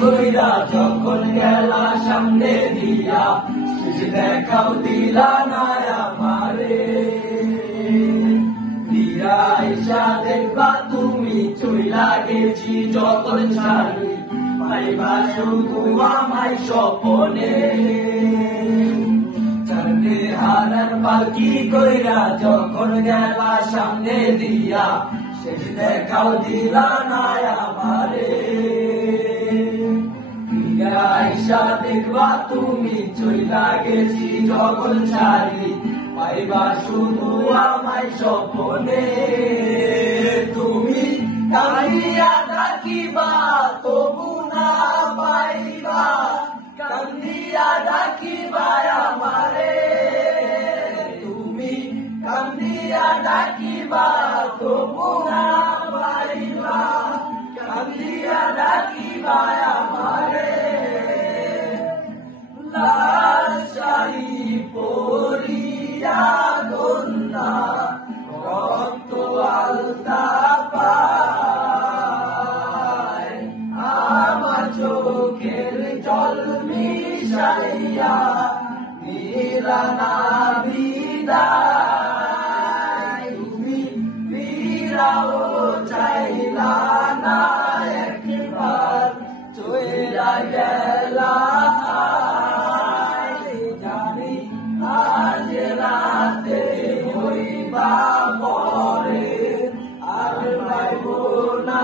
কইরা যখন গেলা সামনে দিয়া, দেখাও দিলা না আমারে। দিয়া আইসা দেখবা তুমি চইলা গেছি যখন ছাড়ি, পাইবা শুধু আমায় স্বপনে। চাঁদে হারার পালকি কইরা যখন গেলা সামনে দিয়া, শেষ দেখাও দিলা না আমারে। আইসা দেখবা তুমি চইলা গেছি যখন ছাড়ি, পাইবা শুধু আমায় স্বপনে। তুমি কান্দিয়া ডাকিবা তবু না পাইবা, কান্দিয়া ডাকিবা আমারে। তুমি কান্দিয়া ডাকিবা তবু না পাইবা, কান্দিয়া ডাকিবা আমারে। লাল শাড়ি পরিয়া গন্না রক্ত আলতা পায়, আমার চোখের জল মিশাইয়া দিলা না বিদায়। তুমি ফিরাও চাইলা না একবার, চইলা গেলা। জানি আজ রাতে হইবা পরে, আর পাইব না